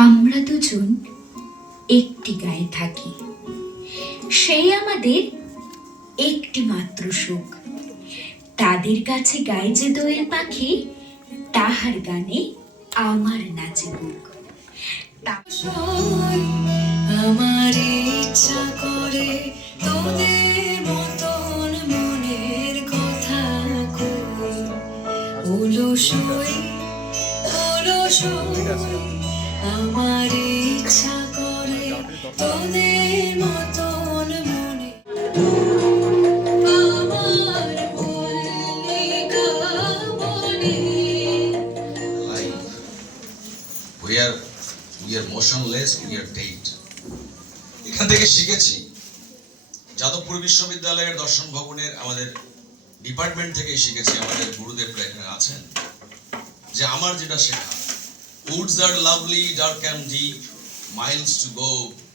আমরা দুজন একটি গায়ে থাকি, সেই আমাদের একটি মাত্র সুখ। তাদের কাছে গায়ে যে দোয়েল পাখি, তাহার গানে আমার নাচে বুক। আমার ইচ্ছা করে তোদের মতন মনের কথা কই, অলসই আমার ইচ্ছা করে তোদের মতন মনে আমার মল্লিকা বনে। We are motionless, we are dead. এখান থেকে শিখেছি, যাদবপুর বিশ্ববিদ্যালয়ের দর্শন ভবনের আমাদের ডিপার্টমেন্ট থেকে শিখেছি, আমাদের গুরুদেবরা এখানে আছেন, যে আমার যেটা শেখা, woods are lovely, dark and deep, miles to go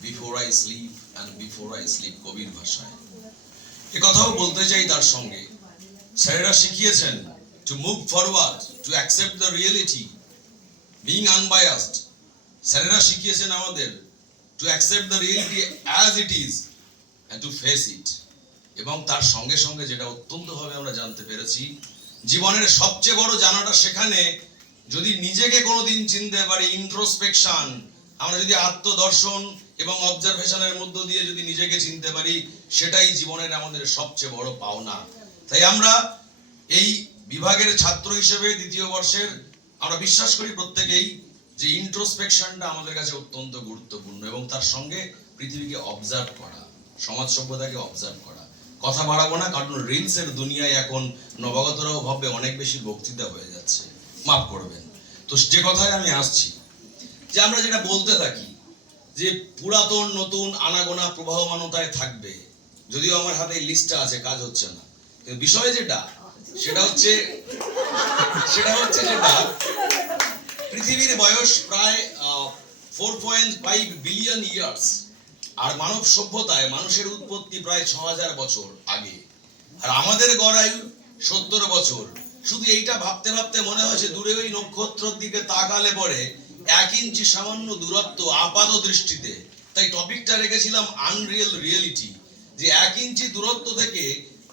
before I sleep and before I sleep, কবির ভাষায়। এ কথাও বলতে চাই তার সঙ্গে, স্যারেরা শিখিয়েছেন to move forward, to accept the reality, being unbiased. স্যারেরা শিখিয়েছেন আমাদের to accept the reality as it is and to face it. এবং তার সঙ্গে সঙ্গে যেটা অত্যন্তভাবে আমরা জানতে পেরেছি, জীবনের সবচেয়ে বড় জানাটা সেখানে, যদি নিজেকে কোনোদিন চিনতে পারি, ইন্ট্রোস্পেকশন, আমরা যদি আত্মদর্শন এবং অবজারভেশনের মধ্য দিয়ে যদি নিজেকে চিনতে পারি, সেটাই জীবনের আমাদের সবচেয়ে বড় পাওনা। তাই আমরা এই বিভাগের ছাত্র হিসেবে দ্বিতীয় বর্ষের আমরা বিশ্বাস করি প্রত্যেকেই যে ইন্ট্রোস্পেকশনটা আমাদের কাছে অত্যন্ত গুরুত্বপূর্ণ, এবং তার সঙ্গে পৃথিবীকে অবজার্ভ করা, সমাজ সভ্যতাকে অবজার্ভ করা। কথা বাড়াবো না, কারণ রিলসের দুনিয়ায় এখন নবাগতরাও ভাবে অনেক বেশি বক্তৃতা হয়ে যাচ্ছে, মাফ করবেন। তো যে কথায় আমি আসছি, যে আমরা যেটা বলতে থাকি যে পুরাতন নতুন আনাগোনা প্রবাহমানতায় থাকবে, যদিও আমার হাতে এই লিস্টটা আছে, কাজ হচ্ছে না, কিন্তু বিষয় যেটা সেটা হচ্ছে যেটা পৃথিবীর বয়স প্রায় 4.5 বিলিয়ন ইয়ার্স, আর মানব সভ্যতায় মানুষের উৎপত্তি প্রায় 6000 বছর আগে, আর আমাদের গড় আয়ু 70 বছর। শুধু এইটা ভাবতে ভাবতে মনে হয়েছে দূরে ওই নক্ষত্রের দিকে তাকালে পরে 1 ইঞ্চি সামান্য দূরত্ব আপাত দৃষ্টিতে। তাই টপিকটা রেখেছিলাম আনরিয়েল রিয়েলিটি, যে 1 ইঞ্চি দূরত্ব থেকে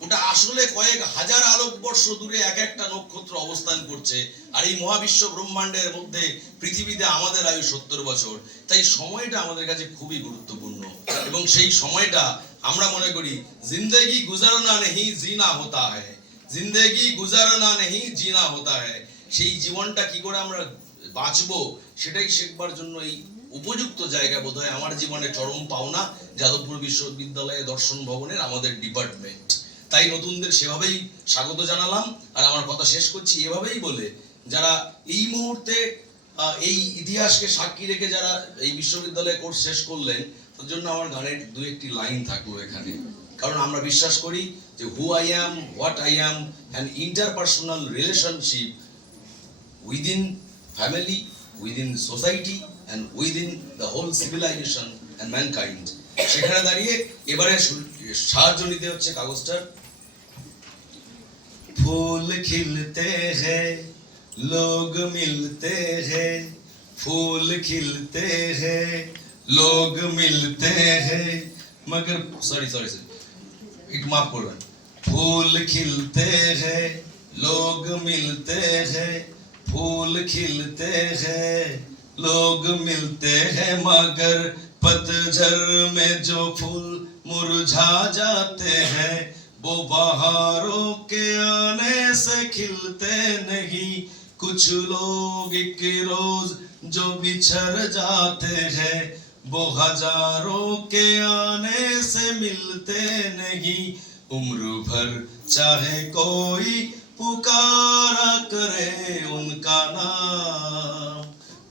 ওটা আসলে কয়েক হাজার আলোকবর্ষ দূরে এক একটা নক্ষত্র অবস্থান করছে, আর এই মহাবিশ্ব ব্রহ্মাণ্ডের মধ্যে পৃথিবীতে আমাদের আয়ু 70 বছর। তাই সময়টা আমাদের কাছে খুবই গুরুত্বপূর্ণ, এবং সেই সময়টা আমরা মনে করি জিন্দেগি গুজারনা নেহি জিনা হতা হ্যায়, জিন্দেগি গুজারনা নেহি জিনা হতা হ্যায়। সেই জীবনটা কি করে আমরা বাঁচবো সেটাই শেখবার জন্য এই উপযুক্ত জায়গা বোধহয় আমার জীবনে চরম পাওনা যাদবপুর বিশ্ববিদ্যালয়ে দর্শন ভবনের আমাদের ডিপার্টমেন্ট। তাই নতুনদের সেভাবেই স্বাগত জানালাম, আর আমার কথা শেষ করছি এভাবেই বলে, যারা এই মুহূর্তে এই ইতিহাসকে সাক্ষী রেখে যারা এই বিশ্ববিদ্যালয়ে কোর্স শেষ করলেন, তার জন্য আমার গানের 2-1টি লাইন থাকলো এখানে। কারণ আমরা বিশ্বাস করি যে who I am, what I am, an interpersonal relationship within family, within society and within the whole civilization and mankind. সেখানে দাঁড়িয়ে এবারে সাহায্য নিতে হচ্ছে কাগজটার। फूल खिलते हैं लोग मिलते हैं, फूल खिलते हैं लोग मिलते हैं, मगर सॉरी একটু মাফ করবেন। फूल खिलते हैं लोग मिलते हैं, फूल खिलते हैं लोग मिलते हैं, मगर पतझड़ में जो फूल मुरझा जाते हैं, वो बहारों के आने से खिलते नहीं, कुछ लोग एक रोज जो बिछड़ जाते हैं, वो हजारों के आने से मिलते नहीं, उम्र भर चाहे कोई पुकारा करे उनका नाम,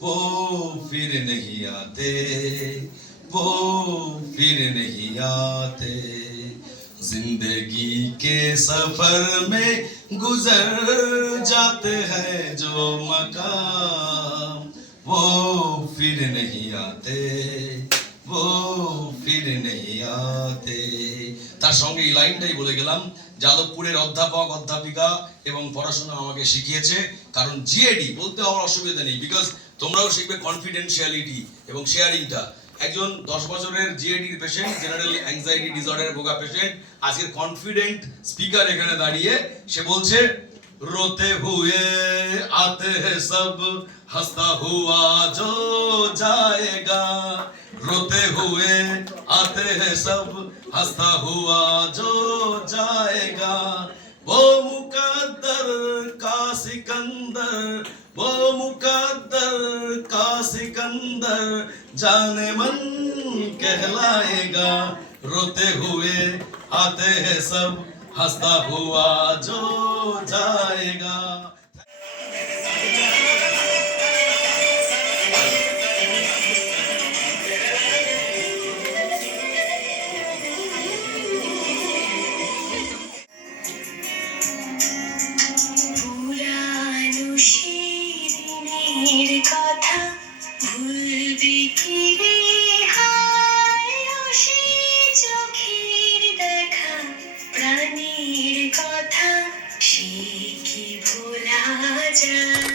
वो फिर नहीं आते, वो फिर नहीं आते, जिंदगी के सफर में गुजर जाते हैं जो मकाम, वो फिर नहीं आते, वो फिर नहीं आते। তার সঙ্গে এই লাইনটাই বলে গেলাম, যাদবপুরের অধ্যাপক অধ্যাপিকা এবং পড়াশোনা আমাকে শিখিয়েছে, কারণ জিএডি বলতে আমার অসুবিধা নেই, বিকজ তোমরাও শিখবে কনফিডেন্সিয়ালিটি এবং শেয়ারিংটা। একজন 10 বছরের জিএডির পেশেন্ট, জেনারেল অ্যাংজাইটি ডিসঅর্ডারে ভোগা পেশেন্ট, আজকের কনফিডেন্ট স্পিকার এখানে দাঁড়িয়ে সে বলছে, रोते हुए आते हैं सब, हंसता हुआ जो जाएगा। रोते हुए आते हैं सब, हंसता हुआ जो जाएगा। वो मुकद्दर का सिकंदर, वो मुकद्दर का सिकंदर, जाने मन कहलाएगा। रोते हुए आते हैं सब, हंसता हुआ जो जाएगा। পুরানো শিরিনের কথা ভুলবি কি রে হায়, সে চোখের দেখা প্রাণীর কথা সে কি ভোলা যায়।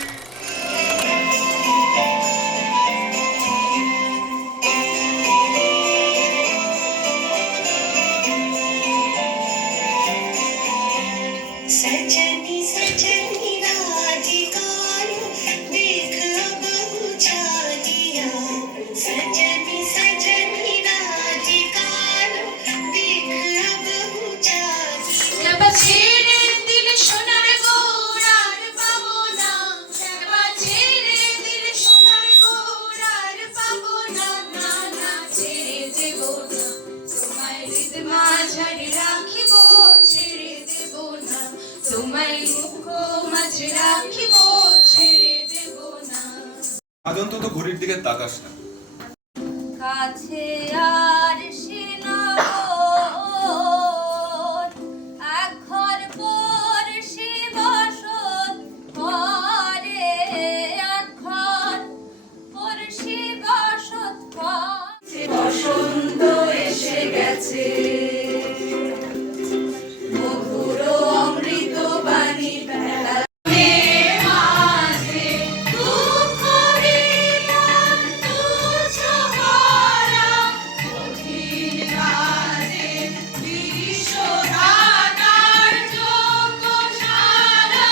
सजनी सजनी राधिकारो देख अब चालिया, सजनी सजनी राधिकारो देख अब चालिया। ছেড়ে দিলে সোনার গোড়ার পাবো না, ছেড়ে দিলে সোনার গোড়ার পাবো না, না না ছেড়ে দেব না, তোমায় হৃদ মাঝারে রাখিব, ছেড়ে দেব না, তোমায় মুখ মাঝে রাখিব, ছেড়ে দেব না। আজ অন্তত ঘড়ির দিকে তাকাস না। কাছে আর সে নগর, এক ঘর পর সে বসত ঘরে, এক ঘর পর সে বসত ঘরে। বসন্ত এসে গেছে, মধুর অমৃত বাণী বেলা মাঝে, দুঃখ দিলাম তুচ্ছ করা, কঠিন কাজে বিশ্বদাতার যোগ্য সারা,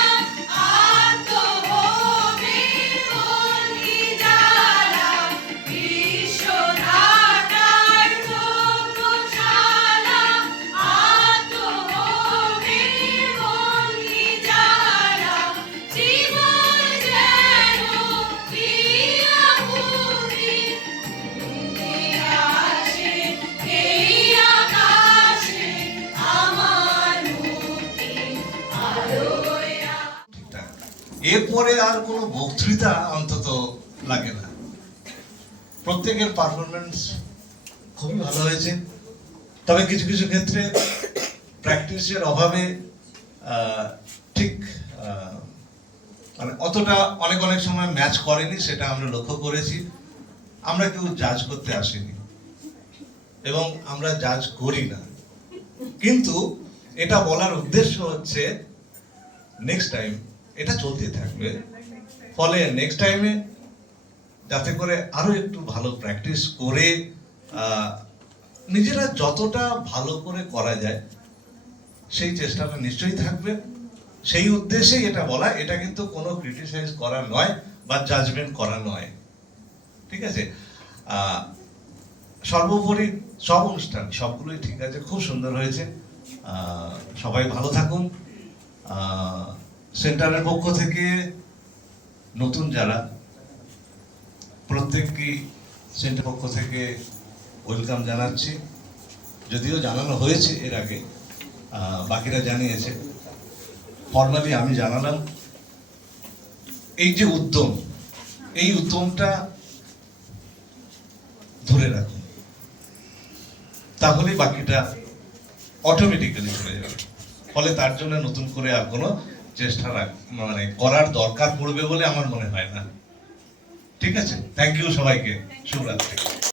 আত্মহোমের বন্দি যারা, বিশ্বদাতার যোগ্য সারা, আত্মহোমের বন্দি যারা, জীবন যেন ক্রিয়াহুতি, ঘুরে আসে এই আকাশে আমার মুক্তি আলোয়। এরপরে আর কোনো বক্তৃতা অন্তত লাগে না। প্রত্যেকের পারফরমেন্স খুবই ভালো হয়েছে, তবে কিছু কিছু ক্ষেত্রে প্র্যাকটিসের অভাবে ঠিক মানে অতটা অনেক অনেক সময় ম্যাচ করেনি, সেটা আমরা লক্ষ্য করেছি। আমরা কেউ জাজ করতে আসিনি এবং আমরা জাজ করি না, কিন্তু এটা বলার উদ্দেশ্য হচ্ছে নেক্সট টাইম এটা চলতে থাকবে, ফলে নেক্সট টাইমে যাতে করে আরো একটু ভালো প্র্যাকটিস করে নিজেরা যতটা ভালো করে করা যায় সেই চেষ্টাটা নিশ্চয়ই থাকবে। সেই উদ্দেশ্যেই এটা বলা, এটা কিন্তু কোনো ক্রিটিসাইজ করা নয় বা জাজমেন্ট করা নয়, ঠিক আছে? সর্বোপরি সব অনুষ্ঠান সবগুলোই ঠিক আছে, খুব সুন্দর হয়েছে। সবাই ভালো থাকুন। সেন্টারের পক্ষ থেকে নতুন যারা, প্রত্যেককে সেন্টার পক্ষ থেকে ওয়েলকাম জানাচ্ছি। যদিও জানানো হয়েছে এর আগে, বাকিরা জানিয়েছে, ফর্মালি আমি জানালাম। এই যে উদ্যম, এই উদ্যমটা ধরে রাখুন, তাহলেই বাকিটা অটোমেটিক্যালি চলে যাবে। ফলে তার জন্য নতুন করে আর কোনো চেষ্টা মানে করার দরকার পড়বে বলে আমার মনে হয় না। ঠিক আছে, থ্যাংক ইউ সবাইকে, শুভরাত্রি।